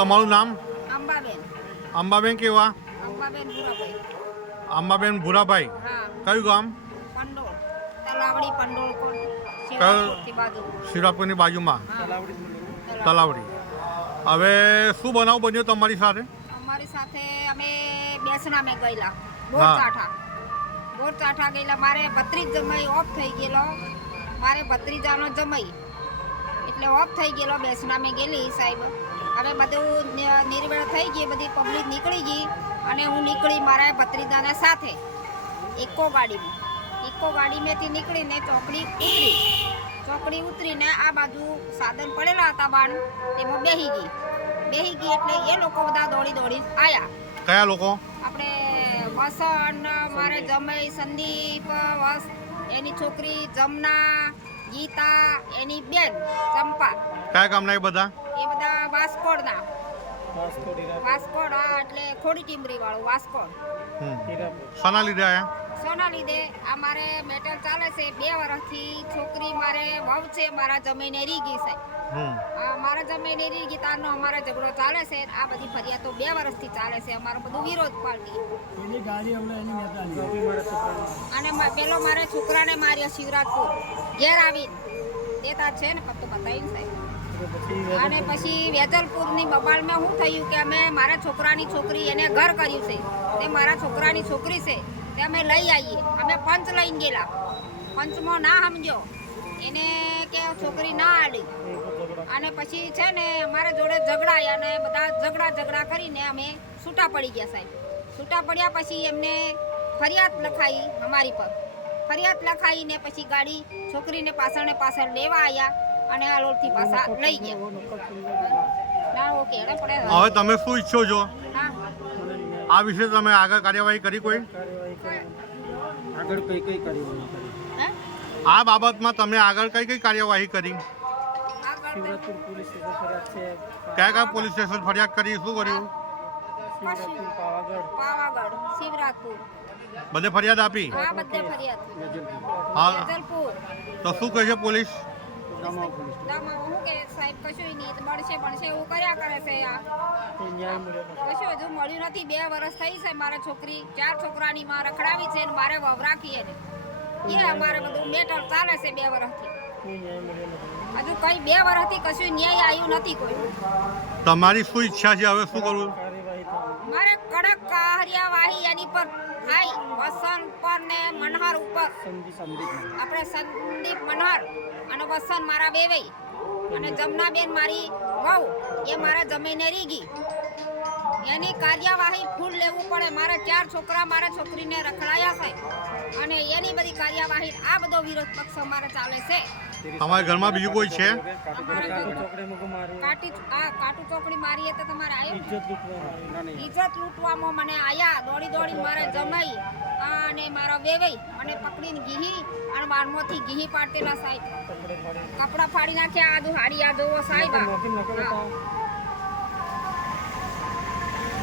તમારું નામ? અંબાબેન. અંબાબેન કેવા? અંબાબેન ભૂરાભાઈ. અંબાબેન ભૂરાભાઈ. કયું ગામ? પંડોળ. તલાવડી પંડોળ શિરાપુરની બાજુમાં? તલાવડી. હવે શું બનાવ બન્યો તમારી સાથે? અમારી સાથે અમે બેસણા મેં ગયેલા. બોરચાઠા બોરચાઠા ગયેલા. મારે ભત્રીજ જમાઈ ઓફ થઈ ગયેલો. મારે ભત્રીજાનો જમાઈ. એટલે ઓફ થઈ ગયેલો. બેસણા મેં ગયેલી સાહેબ. હવે બધું નિર્વેળ થઈ ગઈ બધી પબ્લિક નીકળી ગઈ અને હું નીકળી મારા ભત્રીજાના સાથે. ઇકો ગાડીમાં ઇકો ગાડીમાંથી નીકળીને ચોકડી ઉતરી. ચોકડી ઉતરીને આ બાજુ સાધન પડેલા હતા બાણ તેમાં બેહી ગઈ. બેહી ગઈ એટલે એ લોકો બધા દોડી દોડી આવ્યા કયા લોકો? આપણે વસન મારે જમઈ સંદીપ વસ એની છોકરી જમના ગીતા એની બેન ચંપા. કયા કામના એ બધા? એ બધા વાસ્કોડના. વાસ્કોડ આ એટલે ખોડી ટીમરી વાળું વાસ્કોડ સોના લીધે આયા? સોના લીધે? આ મારે મેટર ચાલે છે બે વર્ષથી છોકરી મારે વહુ છે મારા જમીને રી ગઈ છે. આ મારા જમીને રી ગઈ તારનો અમારો ઝઘડો ચાલે છે આ બધી ફરિયાદો બે વર્ષથી ચાલે છે અમારો બધું વિરોધ પાર્ટી એની ગાડી હમણાં એની મહેતા અને પેલો મારે છોકરાને માર્યો શિવરાજપુર. ઘેર આવીને. દેતા છે ને પત્તો બતાવીને સાહેબ. અને પછી વેજલપુરની બબાલમાં શું થયું કે અમે મારા છોકરાની છોકરી એને ઘર કર્યું છે. તે મારા છોકરાની છોકરી છે. તે અમે લઈ આવીએ. અમે પંચ લઈને ગયેલા. પંચમાં ના સમજો. એને કે છોકરી ના આડી. અને પછી છે ને અમારા જોડે ઝઘડાયા અને બધા ઝઘડા ઝઘડા કરીને અમે છૂટા પડી ગયા સાહેબ. છૂટા પડ્યા પછી એમને ફરિયાદ લખાઈ અમારી પર. ફરિયાદ લખાઈને પછી ગાડી છોકરીને પાછળને પાછળ લેવા આવ્યા અને આ રોડથી પાછા લઈ ગયા. ના ઓકે એને પડે હવે. તમે શું ઈચ્છો છો? આ વિશે તમે આગળ કાર્યવાહી કરી કોઈ? આગળ કઈ કઈ કરી. આ બાબતમાં તમે આગળ કઈ કઈ કાર્યવાહી કરી? કયા કયા પોલીસ સ્ટેશન ફરિયાદ કરી? શું કર્યું? બધે ફરિયાદ આપી? હા તો શું કહે છે પોલીસ? હું કે સાહેબ કશું નહીં તો બળશે બળશે એવું કર્યા કરે છે આ. કશું હજુ મળ્યું નથી. બે વર્ષ થઈ છે મારા છોકરી ચાર છોકરાની માં રખડાવી છે ને મારે વહુ રાખી એને એ અમારે બધું મેટર ચાલે છે બે વર્ષથી હજુ કઈ બે વર્ષથી કશું ન્યાય આવ્યું નથી કોઈ. તમારી શું ઈચ્છા છે? હવે શું કરવું? મારે કડક કાર્યવાહી એની પર થાય. વસંત પર ને મનહર ઉપર. આપણે સંદીપ મનહર. અને વસન મારા બેવઈ. અને જમનાબેન મારી વહુ, એ મારા જમીને રીગી એની કાર્યવાહી ફૂલ લેવું પડે. મારા ચાર છોકરા મારા છોકરીને રખડાયા છે. અને એની બધી કાર્યવાહી આ બધો વિરોધ પક્ષ અમારે ચાલે છે. તમારા ઘરમાં બીજું કોઈ છે? કાટુ આ કાટુ ચોકડી મારીએ તો તમારે આવ્યું ઇજ્જત લૂંટવામાં મને આયા દોડી દોડી મારે જમાઈ અને મારો વેવાઈ અને પકડીને ગીહી અને બારમાંથી ગીહી પાડતેલા સાહેબ. કપડાં ફાડી નાખ્યા આ હાડી આ જોવો સાહેબ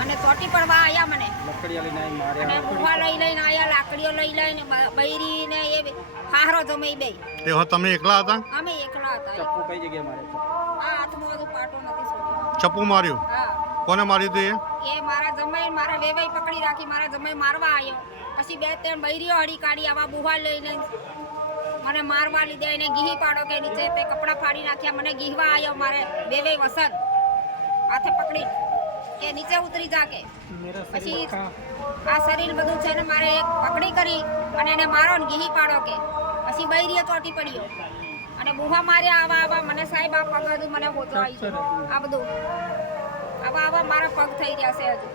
અને ચોટી પડવા આયા મને. લકડીયા લઈને માર્યા. લઈ લઈને આયા લાકડીઓ લઈ લઈને બ- બૈરી ને એ હારો જમે બે. તે તમે એકલા હતા? અમે એકલા હતા. ચપ્પુ કઈ જગ્યાએ માર્યો આ હાથમાં હજુ પાટો નથી છોડ્યો. ચપ્પુ માર્યું? હા. કોને માર્યું હતું એ? એ મારા જમાઈ મારા વેવાઈ પકડી રાખી મારા જમાઈ મારવા આવ્યો પછી બે ત્રણ બૈરીઓ હળી કાઢી આવા બુહા લઈ લઈને મને મારવા લીધે એને ગીહી પાડો કે નીચે તે કપડાં ફાડી નાખ્યા મને ગીહવા આવ્યો મારે બે વસન હાથે પકડી. કે નીચે ઉતરી જા કે પછી આ શરીર બધું છે ને મારે એક પકડી કરી અને એને મારો ને ઘી પાડો કે. પછી બૈરીઓ ચોટી પડ્યો. અને બુહા માર્યા આવા આવા મને સાહેબ આ પગ હજુ મને હોતો આવી આ બધું. આવા આવા મારા પગ થઈ ગયા છે હજુ.